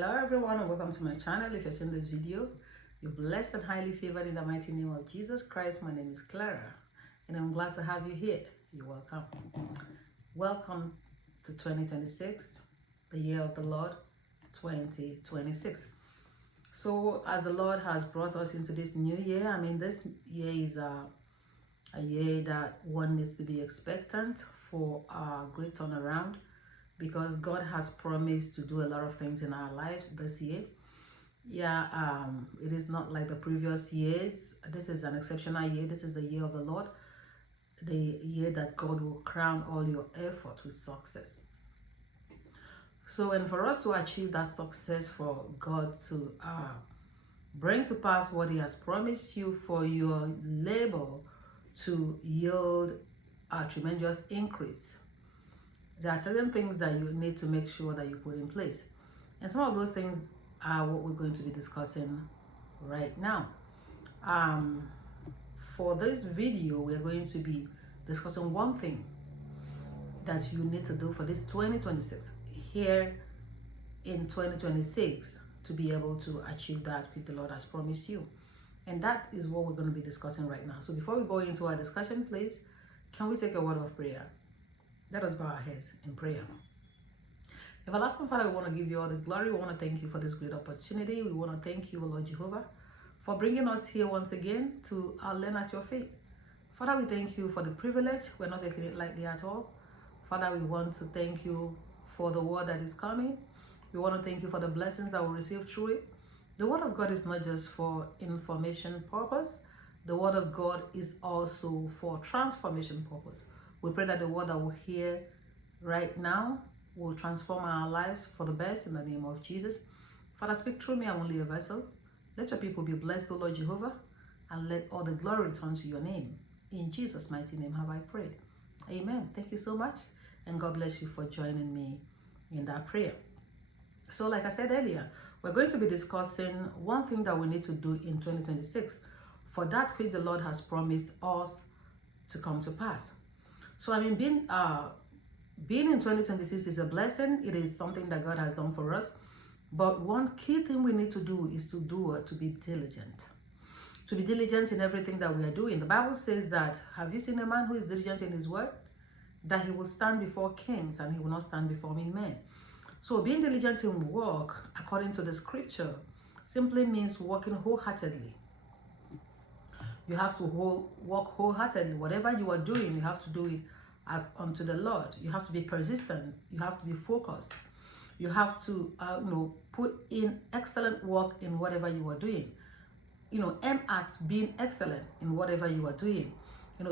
Hello everyone and welcome to my channel. If you're seeing this video, you're blessed and highly favored in the mighty name of Jesus Christ. My name is Clara and I'm glad to have you here. You're welcome. Welcome to 2026, the year of the Lord 2026. So as the Lord has brought us into this new year, I mean this year is a year that one needs to be expectant for a great turnaround, because God has promised to do a lot of things in our lives this year. It is not like the previous years. This is an exceptional year. This is the year of the Lord, the year that God will crown all your effort with success. So, and for us to achieve that success, for God to bring to pass what He has promised you, for your labor to yield a tremendous increase, there are certain things that you need to make sure that you put in place. And some of those things are what we're going to be discussing right now. For this video, we're going to be discussing one thing that you need to do for this 2026, here in 2026, to be able to achieve that which the Lord has promised you. And that is what we're going to be discussing right now. So before we go into our discussion, please, can we take a word of prayer? Let us bow our heads in prayer. Everlasting Father, we want to give you all the glory. We want to thank you for this great opportunity. We want to thank you, Lord Jehovah, for bringing us here once again to learn at your feet. Father, we thank you for the privilege. We're not taking it lightly at all. Father, we want to thank you for the word that is coming. We want to thank you for the blessings that we'll receive through it. The word of God is not just for information purpose. The word of God is also for transformation purpose. We pray that the word that we'll hear right now will transform our lives for the best in the name of Jesus. Father, speak through me. I'm only a vessel. Let your people be blessed, O Lord Jehovah, and let all the glory return to your name. In Jesus' mighty name have I prayed. Amen. Thank you so much, and God bless you for joining me in that prayer. So like I said earlier, we're going to be discussing one thing that we need to do in 2026 for that which the Lord has promised us to come to pass. So I mean, being in 2026 is a blessing. It is something that God has done for us. But one key thing we need to do is to be diligent. To be diligent in everything that we are doing. The Bible says that, have you seen a man who is diligent in his word? That he will stand before kings and he will not stand before men. So being diligent in work, according to the scripture, simply means working wholeheartedly. You have to work wholeheartedly. Whatever you are doing, you have to do it as unto the Lord. You have to be persistent. You have to be focused. You have to put in excellent work in whatever you are doing. Aim at being excellent in whatever you are doing.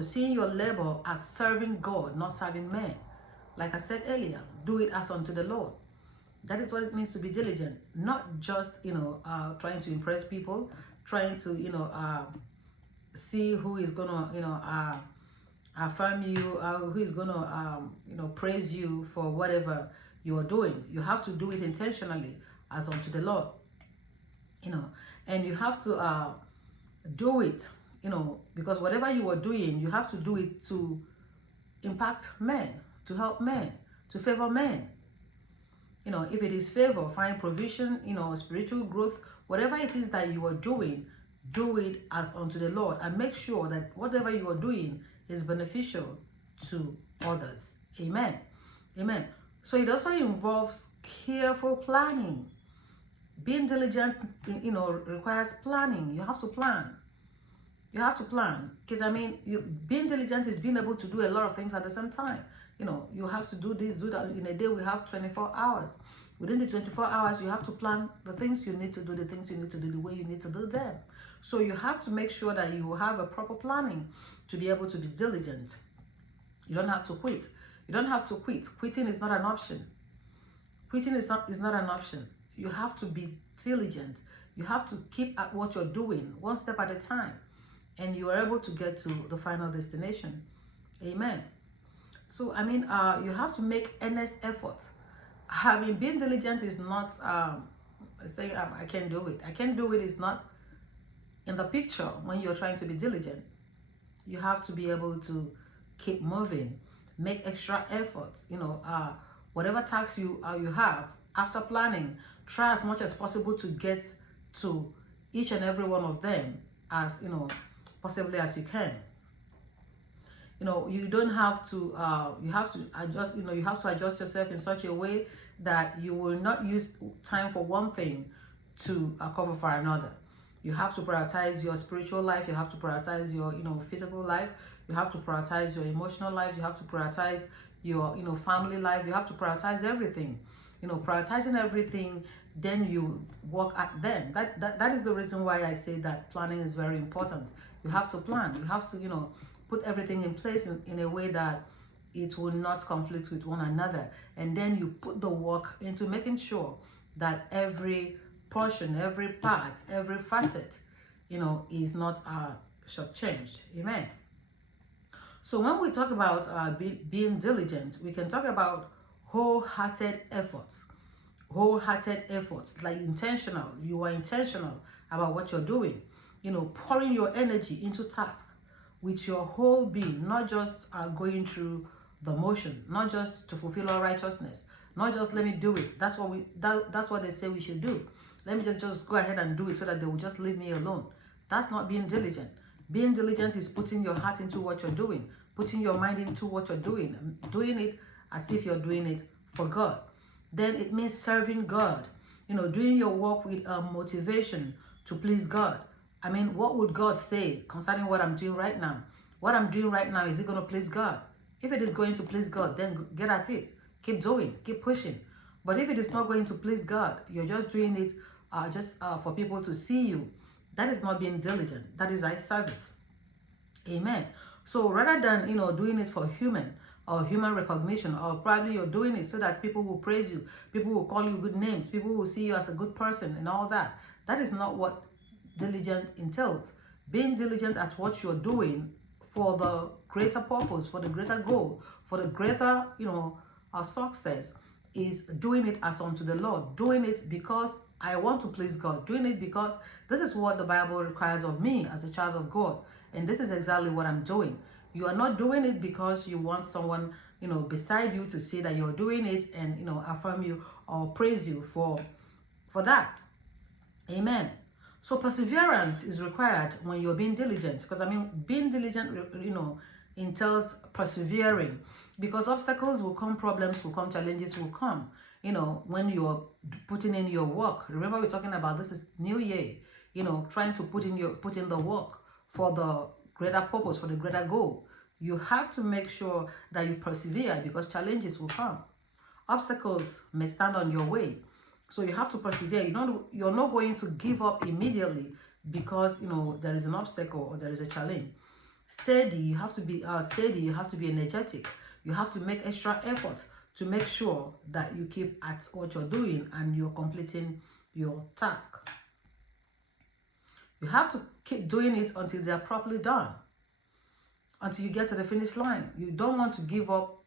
Seeing your labor as serving God, not serving men. Like I said earlier, do it as unto the Lord. That is what it means to be diligent. Not just trying to impress people, trying to see who is gonna affirm you, who is gonna praise you for whatever you are doing. You have to do it intentionally as unto the Lord, and you have to do it because whatever you are doing, you have to do it to impact men, to help men, to favor men. If it is favor, find provision, spiritual growth, whatever it is that you are doing, do it as unto the Lord, and make sure that whatever you are doing is beneficial to others. Amen. Amen. So it also involves careful planning. Being diligent, requires planning. You have to plan. You have to plan, because being diligent is being able to do a lot of things at the same time. You have to do this, do that. In a day, we have 24 hours. Within the 24 hours, you have to plan the things you need to do, the way you need to do them. So you have to make sure that you have a proper planning to be able to be diligent. You don't have to quit. You don't have to quit. Quitting is not an option. Quitting is not an option. You have to be diligent. You have to keep at what you're doing, one step at a time, and you are able to get to the final destination. Amen. So you have to make earnest effort. Being diligent is not saying I can't do it. I can't do it is not in the picture when you're trying to be diligent. You have to be able to keep moving, make extra efforts. Whatever tasks you have, after planning, Try as much as possible to get to each and every one of them as, possibly as you can. You don't have to, you have to adjust, you have to adjust yourself in such a way that you will not use time for one thing to cover for another. You have to prioritize your spiritual life. You have to prioritize your, physical life. You have to prioritize your emotional life. You have to prioritize your, family life. You have to prioritize everything. Prioritizing everything, then you work at them. That is the reason why I say that planning is very important. You have to plan. You have to, put everything in place in a way that it will not conflict with one another. And then you put the work into making sure that every portion, every part, every facet, is not shortchanged. Amen. So when we talk about being diligent, we can talk about wholehearted efforts. Wholehearted efforts, like intentional. You are intentional about what you're doing. Pouring your energy into tasks with your whole being, not just going through the motion, not just to fulfill our righteousness, not just let me do it. That's what they say we should do. Let me just go ahead and do it so that they will just leave me alone. That's not being diligent. Being diligent is putting your heart into what you're doing, putting your mind into what you're doing, and doing it as if you're doing it for God. Then it means serving God, doing your work with motivation to please God. I mean, what would God say concerning what I'm doing right now? What I'm doing right now, is it going to please God? If it is going to please God, then get at it. Keep doing, keep pushing. But if it is not going to please God, you're just doing it for people to see you, that is not being diligent. That is eye service. Amen. So rather than, doing it for human recognition, or probably you're doing it so that people will praise you, people will call you good names, people will see you as a good person and all that. That is not what diligent entails. Being diligent at what you're doing for the greater purpose, for the greater goal, for the greater, success, is doing it as unto the Lord. Doing it because I want to please God. Doing it because this is what the Bible requires of me as a child of God. And this is exactly what I'm doing. You are not doing it because you want someone, beside you to say that you're doing it and, affirm you or praise you for that. Amen. So perseverance is required when you're being diligent, because being diligent, entails persevering, because obstacles will come, problems will come, challenges will come, when you're putting in your work. Remember, we're talking about this is New Year, trying to put in the work for the greater purpose, for the greater goal. You have to make sure that you persevere, because challenges will come. Obstacles may stand on your way. So you have to persevere. You're not going to give up immediately because there is an obstacle or there is a challenge. Steady. You have to be steady. You have to be energetic. You have to make extra effort to make sure that you keep at what you're doing and you're completing your task. You have to keep doing it until they're properly done, until you get to the finish line. You don't want to give up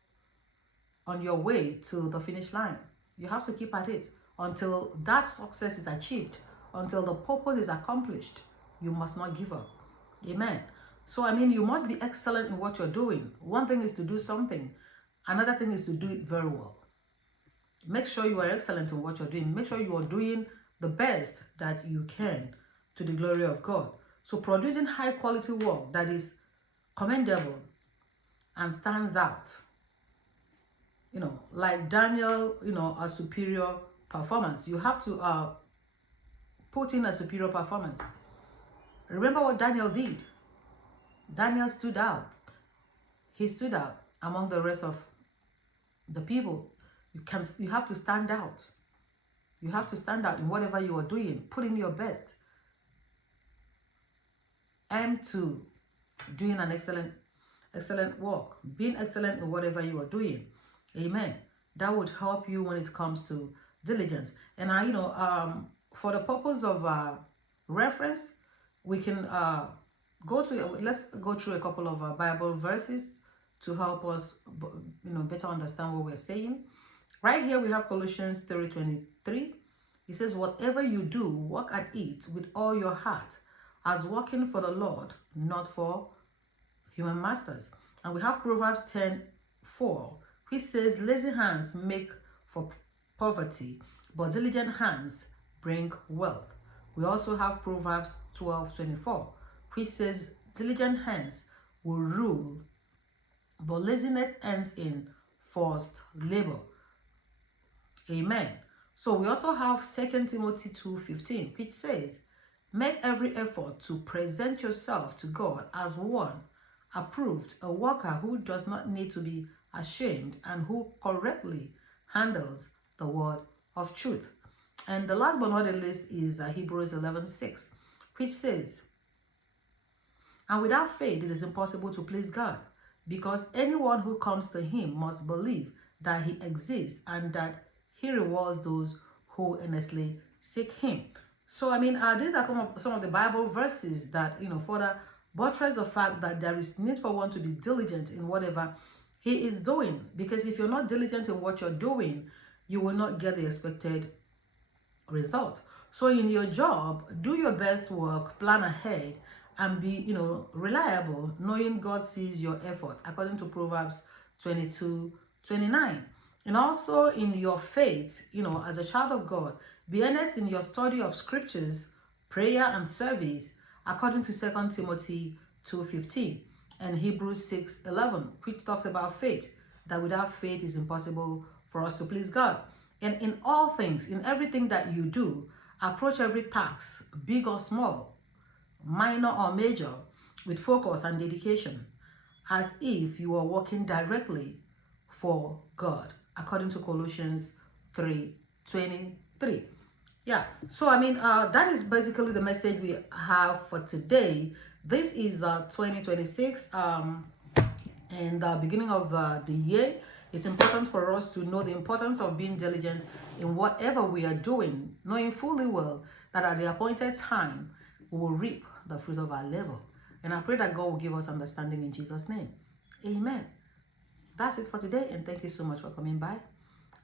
on your way to the finish line. You have to keep at it until that success is achieved, until the purpose is accomplished. You must not give up. Amen. So you must be excellent in what you're doing. One thing is to do something. Another thing is to do it very well. Make sure you are excellent in what you're doing. Make sure you are doing the best that you can to the glory of God. So producing high quality work that is commendable and stands out. Like Daniel, a superior performance. You have to put in a superior performance. Remember what Daniel did. Daniel stood out. He stood out among the rest of the people. You have to stand out. You have to stand out in whatever you are doing. Put in your best. Aim to doing an excellent work. Being excellent in whatever you are doing. Amen. That would help you when it comes to diligence. And for the purpose of reference, we can let's go through a couple of Bible verses to help us better understand what we're saying. Right here we have Colossians 3:23. It says, whatever you do, work at it with all your heart, as working for the Lord, not for human masters. And we have Proverbs 10:4, which says, lazy hands make for poverty, but diligent hands bring wealth. We also have Proverbs 12:24, which says, diligent hands will rule, but laziness ends in forced labor. Amen. So we also have 2 Timothy 2:15, which says, make every effort to present yourself to God as one approved, a worker who does not need to be ashamed and who correctly handles the word of truth. And the last but not the least is Hebrews 11:6, which says, and without faith it is impossible to please God, because anyone who comes to him must believe that he exists and that he rewards those who earnestly seek him. So, I mean, these are some of the Bible verses that, further buttress the fact that there is need for one to be diligent in whatever he is doing. Because if you're not diligent in what you're doing, you will not get the expected result. So in your job, do your best work, plan ahead, and be, reliable, knowing God sees your effort, according to Proverbs 22:29. And also in your faith, as a child of God, be earnest in your study of scriptures, prayer, and service, according to 2 Timothy 2:15 and Hebrews 6:11, which talks about faith, that without faith it's impossible for us to please God. And in all things, in everything that you do, approach every task, big or small, minor or major, with focus and dedication, as if you were working directly for God, according to Colossians 3:23. Yeah, so I mean, that is basically the message we have for today. This is 2026 and the beginning of the year. It's important for us to know the importance of being diligent in whatever we are doing, knowing fully well that at the appointed time we will reap the fruit of our labor. And I pray that God will give us understanding in Jesus' name. Amen. That's it for today, and thank you so much for coming by.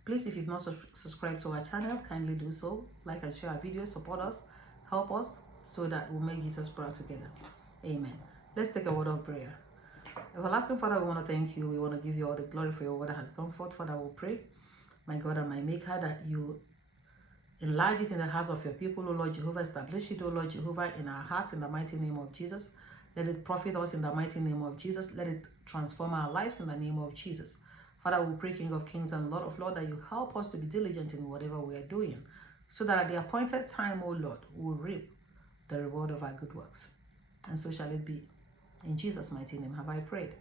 Please, if you've not subscribed to our channel, kindly do so. Like and share our videos, support us, help us, so that we'll make Jesus proud together. Amen. Let's take a word of prayer. Everlasting Father, we want to thank you. We want to give you all the glory for your word that has come forth. Father, we'll pray, my God and my Maker, that you enlarge it in the hearts of your people, O Lord Jehovah. Establish it, O Lord Jehovah, in our hearts, in the mighty name of Jesus. Let it profit us in the mighty name of Jesus. Let it transform our lives in the name of Jesus. Father, we pray, King of Kings and Lord of Lords, that you help us to be diligent in whatever we are doing, so that at the appointed time, O Lord, we will reap the reward of our good works. And so shall it be. In Jesus' mighty name have I prayed.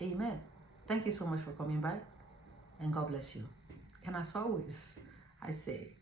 Amen. Thank you so much for coming by, and God bless you. And as always, I say,